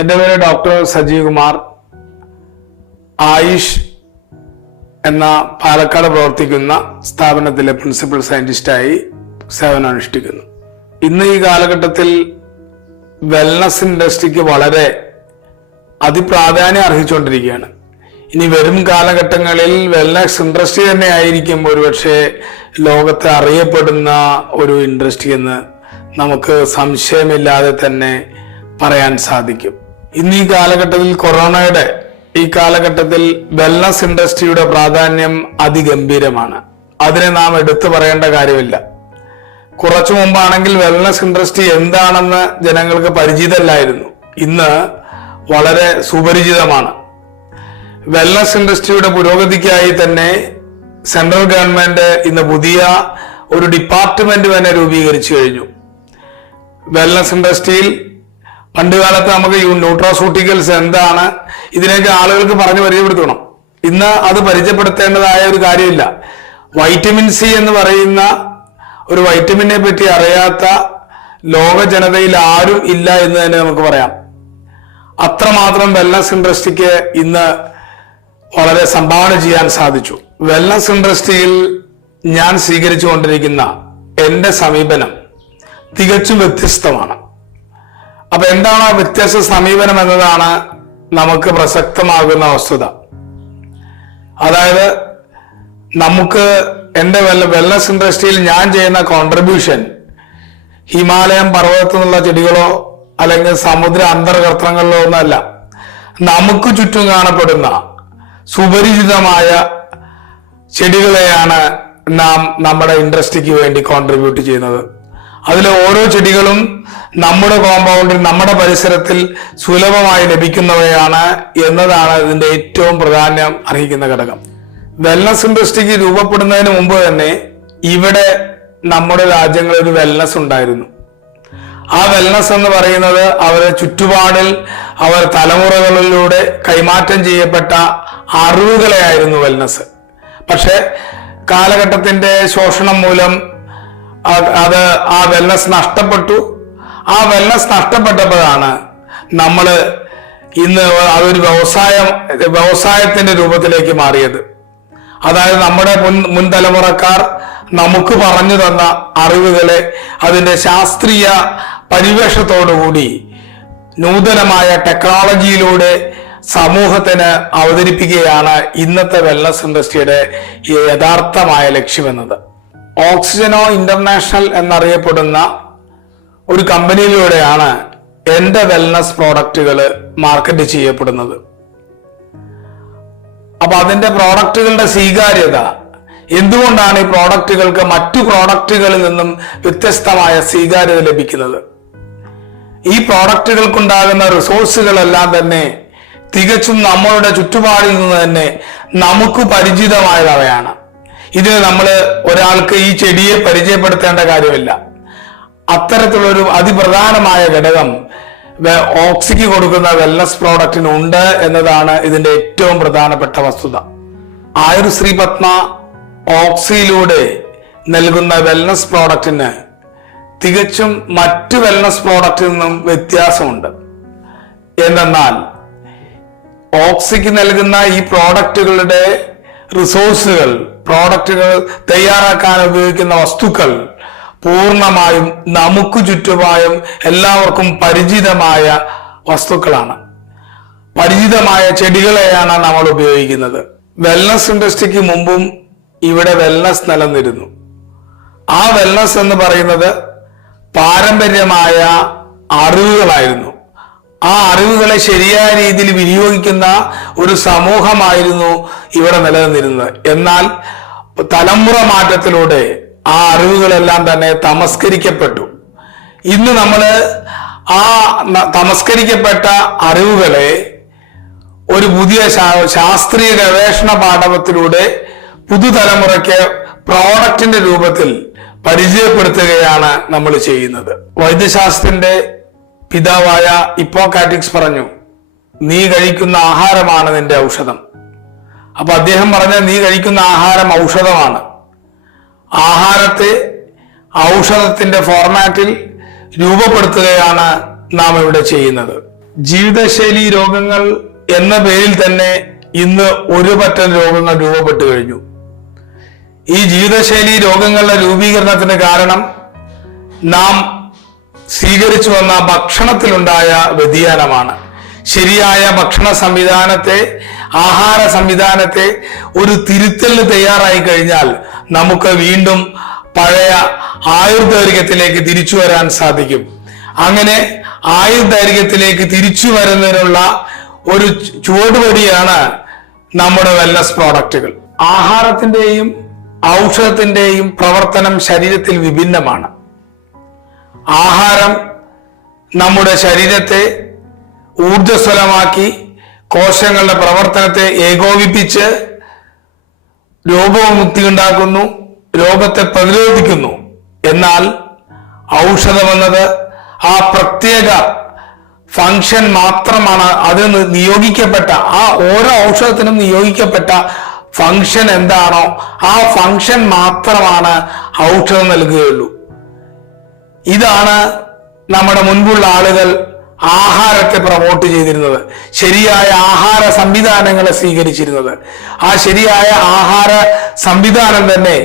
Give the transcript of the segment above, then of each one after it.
എൻ്റെ പേര് ഡോക്ടർ സജീവ് കുമാർ. ആയുഷ് എന്ന പാലക്കാട് പ്രവർത്തിക്കുന്ന സ്ഥാപനത്തിലെ പ്രിൻസിപ്പൽ സയന്റിസ്റ്റായി സേവനമനുഷ്ഠിക്കുന്നു. ഇന്ന് ഈ കാലഘട്ടത്തിൽ വെൽനസ് ഇൻഡസ്ട്രിക്ക് വളരെ അതിപ്രാധാന്യം അർഹിച്ചുകൊണ്ടിരിക്കുകയാണ്. ഇനി വരും കാലഘട്ടങ്ങളിൽ വെൽനസ് ഇൻഡസ്ട്രി തന്നെ ആയിരിക്കും ഒരുപക്ഷെ ലോകത്തെ അറിയപ്പെടുന്ന ഒരു ഇൻഡസ്ട്രി എന്ന് നമുക്ക് സംശയമില്ലാതെ തന്നെ പറയാൻ സാധിക്കും. ഇന്ന് ഈ കാലഘട്ടത്തിൽ കൊറോണയുടെ ഈ കാലഘട്ടത്തിൽ വെൽനസ് ഇൻഡസ്ട്രിയുടെ പ്രാധാന്യം അതിഗംഭീരമാണ്. അതിനെ നാം എടുത്തു പറയേണ്ട കാര്യമില്ല. കുറച്ചു മുമ്പാണെങ്കിൽ വെൽനസ് ഇൻഡസ്ട്രി എന്താണെന്ന് ജനങ്ങൾക്ക് പരിചിതമല്ലായിരുന്നു. ഇന്ന് വളരെ സുപരിചിതമാണ്. വെൽനസ് ഇൻഡസ്ട്രിയുടെ പുരോഗതിക്കായി തന്നെ സെൻട്രൽ ഗവൺമെന്റ് ഇന്ന് പുതിയ ഒരു ഡിപ്പാർട്ട്മെന്റ് തന്നെ രൂപീകരിച്ചു കഴിഞ്ഞു. വെൽനസ് ഇൻഡസ്ട്രിയിൽ പണ്ടുകാലത്ത് നമുക്ക് ന്യൂട്രാസ്യൂട്ടിക്കൽസ് എന്താണ്, ഇതിനൊക്കെ ആളുകൾക്ക് പറഞ്ഞു പരിചയപ്പെടുത്തണം. ഇന്ന് അത് പരിചയപ്പെടുത്തേണ്ടതായ ഒരു കാര്യമില്ല. വൈറ്റമിൻ സി എന്ന് പറയുന്ന ഒരു വൈറ്റമിനെ പറ്റി അറിയാത്ത ലോക ജനതയിൽ ആരും ഇല്ല എന്ന് തന്നെ നമുക്ക് പറയാം. അത്രമാത്രം വെൽനസ് ഇൻഡസ്ട്രിക്ക് ഇന്ന് വളരെ സംഭാവന ചെയ്യാൻ സാധിച്ചു. വെൽനസ് ഇൻഡസ്ട്രിയിൽ ഞാൻ സ്വീകരിച്ചുകൊണ്ടിരിക്കുന്ന എൻ്റെ സമീപനം തികച്ചും വ്യത്യസ്തമാണ്. അപ്പൊ എന്താണ് ആ വ്യത്യസ്ത സമീപനം എന്നതാണ് നമുക്ക് പ്രസക്തമാകുന്ന വസ്തുത. അതായത് നമുക്ക് എൻ്റെ വെൽനസ് ഇൻഡസ്ട്രിയിൽ ഞാൻ ചെയ്യുന്ന കോൺട്രിബ്യൂഷൻ ഹിമാലയം പർവ്വതത്തു നിന്നുള്ള ചെടികളോ അല്ലെങ്കിൽ സമുദ്ര അന്തർഗർത്തങ്ങളിലോ ഒന്നല്ല. നമുക്ക് ചുറ്റും കാണപ്പെടുന്ന സുപരിചിതമായ ചെടികളെയാണ് നാം നമ്മുടെ ഇൻഡസ്ട്രിക്ക് വേണ്ടി കോൺട്രിബ്യൂട്ട് ചെയ്യുന്നത്. അതിലെ ഓരോ ചെടികളും നമ്മുടെ കോമ്പൗണ്ടിൽ നമ്മുടെ പരിസരത്തിൽ സുലഭമായി ലഭിക്കുന്നവയാണ് എന്നതാണ് ഇതിന്റെ ഏറ്റവും പ്രാധാന്യം അർഹിക്കുന്ന ഘടകം. വെൽനസ് ഇൻഡസ്ട്രിക്ക് രൂപപ്പെടുന്നതിന് മുമ്പ് തന്നെ ഇവിടെ നമ്മുടെ രാജ്യങ്ങളിൽ ഒരു വെൽനസ് ഉണ്ടായിരുന്നു. ആ വെൽനസ് എന്ന് പറയുന്നത് അവരുടെ ചുറ്റുപാടിൽ അവർ തലമുറകളിലൂടെ കൈമാറ്റം ചെയ്യപ്പെട്ട അറിവുകളെയായിരുന്നു വെൽനസ്. പക്ഷെ കാലഘട്ടത്തിന്റെ ശോഷണം മൂലം അത് ആ വെൽനസ് നഷ്ടപ്പെട്ടു. ആ വെൽനസ് നഷ്ടപ്പെട്ടപ്പോഴാണ് നമ്മൾ ഇന്ന് അതൊരു വ്യവസായത്തിന്റെ രൂപത്തിലേക്ക് മാറിയത്. അതായത് നമ്മുടെ മുൻ തലമുറക്കാർ നമുക്ക് പറഞ്ഞു തന്ന അറിവുകളെ അതിന്റെ ശാസ്ത്രീയ പരിവേഷത്തോടുകൂടി നൂതനമായ ടെക്നോളജിയിലൂടെ സമൂഹത്തിന് അവതരിപ്പിക്കുകയാണ് ഇന്നത്തെ വെൽനസ് ഇൻഡസ്ട്രിയുടെ യഥാർത്ഥമായ ലക്ഷ്യമെന്നത്. ഓക്സിജനോ ഇന്റർനാഷണൽ എന്നറിയപ്പെടുന്ന ഒരു കമ്പനിയിലൂടെയാണ് എൻ്റെ വെൽനസ് പ്രോഡക്റ്റുകൾ മാർക്കറ്റ് ചെയ്യപ്പെടുന്നത്. അപ്പൊ അതിന്റെ പ്രോഡക്റ്റുകളുടെ സ്വീകാര്യത, എന്തുകൊണ്ടാണ് ഈ പ്രോഡക്റ്റുകൾക്ക് മറ്റു പ്രോഡക്റ്റുകളിൽ നിന്നും വ്യത്യസ്തമായ സ്വീകാര്യത ലഭിക്കുന്നത്? ഈ പ്രോഡക്റ്റുകൾക്കുണ്ടാകുന്ന റിസോഴ്സുകളെല്ലാം തന്നെ തികച്ചും നമ്മളുടെ ചുറ്റുപാടിൽ നിന്ന് തന്നെ നമുക്ക് പരിചിതമായവയാണ്. ഇതിന് നമ്മൾ ഒരാൾക്ക് ഈ ചെടിയെ പരിചയപ്പെടുത്തേണ്ട കാര്യമില്ല. അത്തരത്തിലൊരു അതിപ്രധാനമായ ഘടകം ഓക്സിക്ക് കൊടുക്കുന്ന വെൽനസ് പ്രോഡക്റ്റിനുണ്ട് എന്നതാണ് ഇതിന്റെ ഏറ്റവും പ്രധാനപ്പെട്ട വസ്തുത. ആയുർശ്രീ പത്മ ഓക്സിയിലൂടെ നൽകുന്ന വെൽനസ് പ്രോഡക്റ്റിന് തികച്ചും മറ്റു വെൽനസ് പ്രോഡക്റ്റിൽ നിന്നും വ്യത്യാസമുണ്ട്. എന്നാൽ ഓക്സിക്ക് നൽകുന്ന ഈ പ്രോഡക്റ്റുകളുടെ റിസോഴ്സുകൾ, പ്രോഡക്റ്റുകൾ തയ്യാറാക്കാൻ ഉപയോഗിക്കുന്ന വസ്തുക്കൾ പൂർണ്ണമായും നമുക്ക് ചുറ്റുമായും എല്ലാവർക്കും പരിചിതമായ വസ്തുക്കളാണ്. പരിചിതമായ ചെടികളെയാണ് നമ്മൾ ഉപയോഗിക്കുന്നത്. വെൽനസ് ഇൻഡസ്ട്രിക്ക് മുമ്പും ഇവിടെ വെൽനസ് നിലനിന്നിരുന്നു. ആ വെൽനസ് എന്ന് പറയുന്നത് പാരമ്പര്യമായ അറിവുകളായിരുന്നു. ആ അറിവുകളെ ശരിയായ രീതിയിൽ വിനിയോഗിക്കുന്ന ഒരു സമൂഹമായിരുന്നു ഇവിടെ നിലനിന്നിരുന്നത്. എന്നാൽ തലമുറ മാറ്റത്തിലൂടെ ആ അറിവുകളെല്ലാം തന്നെ തമസ്കരിക്കപ്പെട്ടു. ഇന്ന് നമ്മൾ ആ തമസ്കരിക്കപ്പെട്ട അറിവുകളെ ഒരു പുതിയ ശാസ്ത്രീയ ഗവേഷണ പാഠവത്തിലൂടെ പുതുതലമുറയ്ക്ക് പ്രോഡക്റ്റിന്റെ രൂപത്തിൽ പരിചയപ്പെടുത്തുകയാണ് നമ്മൾ ചെയ്യുന്നത്. വൈദ്യശാസ്ത്രത്തിന്റെ പിതാവായ ഹിപ്പോക്രാറ്റിക്സ് പറഞ്ഞു, നീ കഴിക്കുന്ന ആഹാരമാണ് നിന്റെ ഔഷധം. അപ്പൊ അദ്ദേഹം പറഞ്ഞ നീ കഴിക്കുന്ന ആഹാരം ഔഷധമാണ്. ആഹാരത്തെ ഔഷധത്തിന്റെ ഫോർമാറ്റിൽ രൂപപ്പെടുത്തുകയാണ് നാം ഇവിടെ ചെയ്യുന്നത്. ജീവിതശൈലി രോഗങ്ങൾ എന്ന പേരിൽ തന്നെ ഇന്ന് ഒരു പറ്റം രോഗങ്ങൾ രൂപപ്പെട്ടു കഴിഞ്ഞു. ഈ ജീവിതശൈലി രോഗങ്ങളുടെ രൂപീകരണത്തിന് കാരണം നാം സ്വീകരിച്ചു വന്ന ഭക്ഷണത്തിലുണ്ടായ വ്യതിയാനമാണ്. ശരിയായ ഭക്ഷണ സംവിധാനത്തെ, ആഹാര സംവിധാനത്തെ ഒരു തിരുത്തലിന് തയ്യാറായി കഴിഞ്ഞാൽ നമുക്ക് വീണ്ടും പഴയ ആയുർദൈർഘ്യത്തിലേക്ക് തിരിച്ചു വരാൻ സാധിക്കും. അങ്ങനെ ആയുർദൈർഘ്യത്തിലേക്ക് തിരിച്ചു വരുന്നതിനുള്ള ഒരു ചുവടുപടിയാണ് നമ്മുടെ വെൽനസ് പ്രോഡക്റ്റുകൾ. ആഹാരത്തിന്റെയും ഔഷധത്തിന്റെയും പ്രവർത്തനം ശരീരത്തിൽ വിഭിന്നമാണ്. ആഹാരം നമ്മുടെ ശരീരത്തെ ഊർജ്ജസ്വലമാക്കി കോശങ്ങളുടെ പ്രവർത്തനത്തെ ഏകോപിപ്പിച്ച് രോഗവിമുക്തി ഉണ്ടാക്കുന്നു, രോഗത്തെ പ്രതിരോധിക്കുന്നു. എന്നാൽ ഔഷധമെന്നത് ആ പ്രത്യേക ഫങ്ഷൻ മാത്രമാണ്. അതിന് നിയോഗിക്കപ്പെട്ട ആ ഓരോ ഔഷധത്തിനും നിയോഗിക്കപ്പെട്ട ഫങ്ഷൻ എന്താണോ ആ ഫങ്ഷൻ മാത്രമാണ് ഔഷധം നൽകുകയുള്ളൂ. ഇതാണ് നമ്മുടെ മുൻപുള്ള ആളുകൾ ആഹാരത്തെ പ്രൊമോട്ട് ചെയ്തിരുന്നത്, ശരിയായ ആഹാര സംവിധാനങ്ങളെ സ്വീകരിച്ചിരുന്നത്. ആ ശരിയായ ആഹാര സംവിധാനം തന്നെ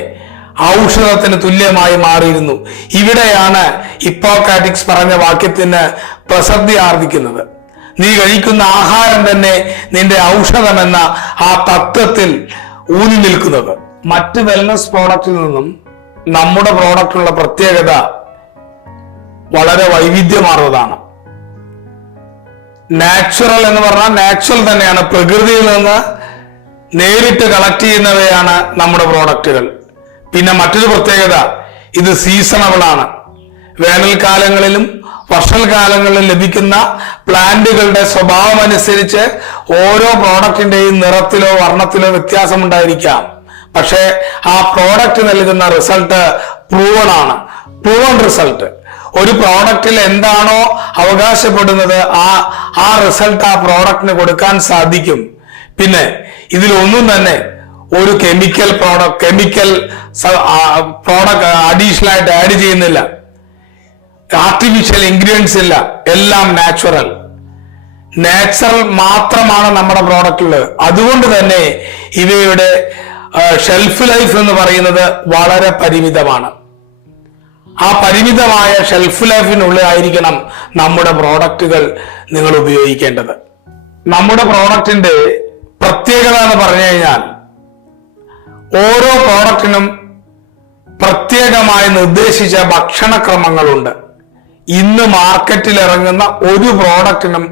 ഔഷധത്തിന് തുല്യമായി മാറിയിരുന്നു. ഇവിടെയാണ് ഹിപ്പോക്രാറ്റിക്സ് പറഞ്ഞ വാക്യത്തിന് പ്രസക്തി ആർജിക്കുന്നത്. നീ കഴിക്കുന്ന ആഹാരം തന്നെ നിന്റെ ഔഷധമെന്ന ആ തത്വത്തിൽ ഊന്നി നിൽക്കുന്നത്. മറ്റ് വെൽനസ് പ്രോഡക്റ്റിൽ നിന്നും നമ്മുടെ പ്രോഡക്റ്റിനുള്ള പ്രത്യേകത വളരെ വൈവിധ്യമാർന്നതാണ്. നാച്ചുറൽ എന്ന് പറഞ്ഞാൽ നാച്ചുറൽ തന്നെയാണ്, പ്രകൃതിയിൽ നിന്ന് നേരിട്ട് കളക്ട് ചെയ്യുന്നവയാണ് നമ്മുടെ പ്രോഡക്റ്റുകൾ. പിന്നെ മറ്റൊരു പ്രത്യേകത, ഇത് സീസണബിൾ ആണ്. വേനൽക്കാലങ്ങളിലും വർഷകാലങ്ങളിലും ലഭിക്കുന്ന പ്ലാന്റുകളുടെ സ്വഭാവം അനുസരിച്ച് ഓരോ പ്രോഡക്റ്റിന്റെയും നിറത്തിലോ വർണ്ണത്തിലോ വ്യത്യാസം ഉണ്ടായിരിക്കാം. പക്ഷേ ആ പ്രോഡക്റ്റ് നൽകുന്ന റിസൾട്ട് പ്രൂവൺ ആണ്, പ്രൂവൺ റിസൾട്ട്. ഒരു പ്രോഡക്റ്റിൽ എന്താണോ അവകാശപ്പെടുന്നത് ആ റിസൾട്ട് ആ പ്രോഡക്റ്റിന് കൊടുക്കാൻ സാധിക്കും. പിന്നെ ഇതിലൊന്നും തന്നെ ഒരു കെമിക്കൽ പ്രോഡക്റ്റ് അഡീഷണൽ ആയിട്ട് ആഡ് ചെയ്യുന്നില്ല, ആർട്ടിഫിഷ്യൽ ഇൻഗ്രീഡിയൻസ് ഇല്ല, എല്ലാം നാച്ചുറൽ മാത്രമാണ് നമ്മുടെ പ്രോഡക്റ്റുള്ളത്. അതുകൊണ്ട് തന്നെ ഇവയുടെ ഷെൽഫ് ലൈഫ് എന്ന് പറയുന്നത് വളരെ പരിമിതമാണ്. ആ പരിമിതമായ ഷെൽഫ് ലൈഫിനുള്ളിലായിരിക്കണം നമ്മുടെ പ്രോഡക്റ്റുകൾ നിങ്ങൾ ഉപയോഗിക്കേണ്ടത്. നമ്മുടെ പ്രോഡക്റ്റിന്റെ പ്രത്യേകത എന്ന് പറഞ്ഞു കഴിഞ്ഞാൽ ഓരോ പ്രോഡക്റ്റിനും പ്രത്യേകമായി നിർദ്ദേശിച്ച ഭക്ഷണക്രമങ്ങളുണ്ട്. ഇന്ന് മാർക്കറ്റിൽ ഇറങ്ങുന്ന ഒരു പ്രോഡക്റ്റിനും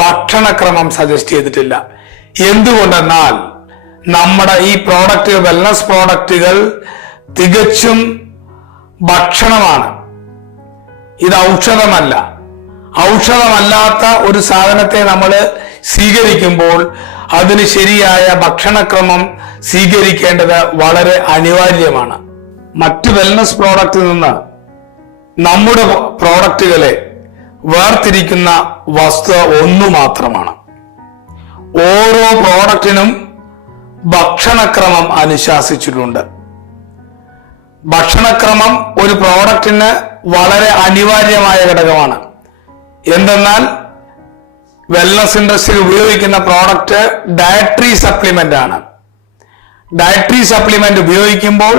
ഭക്ഷണക്രമം സജസ്റ്റ് ചെയ്തിട്ടില്ല. എന്തുകൊണ്ടെന്നാൽ നമ്മുടെ ഈ പ്രോഡക്റ്റുകൾ, വെൽനസ് പ്രോഡക്റ്റുകൾ തികച്ചും ഭക്ഷണമാണ്. ഇത് ഔഷധമല്ല. ഔഷധമല്ലാത്ത ഒരു സാധനത്തെ നമ്മൾ സ്വീകരിക്കുമ്പോൾ അതിന് ശരിയായ ഭക്ഷണക്രമം സ്വീകരിക്കേണ്ടത് വളരെ അനിവാര്യമാണ്. മറ്റു വെൽനസ് പ്രോഡക്റ്റിൽ നിന്ന് നമ്മുടെ പ്രോഡക്റ്റുകളെ വേർതിരിക്കുന്ന വസ്തുത ഒന്നു മാത്രമാണ്. ഓരോ പ്രോഡക്റ്റിനും ഭക്ഷണക്രമം അനുശാസിച്ചിട്ടുണ്ട്. ഭക്ഷണക്രമം ഒരു പ്രോഡക്റ്റിന് വളരെ അനിവാര്യമായ ഘടകമാണ്. എന്തെന്നാൽ വെൽനസ് ഇൻഡസ്ട്രിയിൽ ഉപയോഗിക്കുന്ന പ്രോഡക്റ്റ് ഡയറ്ററി സപ്ലിമെന്റ് ആണ്. ഡയറ്ററി സപ്ലിമെന്റ് ഉപയോഗിക്കുമ്പോൾ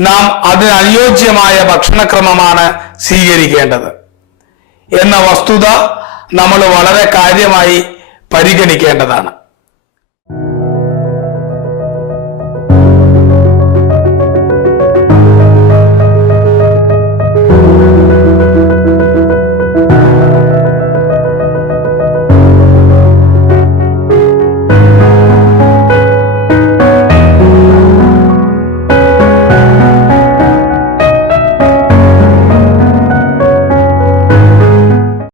നാം അതിനനുയോജ്യമായ ഭക്ഷണക്രമമാണ് സ്വീകരിക്കേണ്ടത് എന്ന വസ്തുത നമ്മൾ വളരെ കാര്യമായി പരിഗണിക്കേണ്ടതാണ്.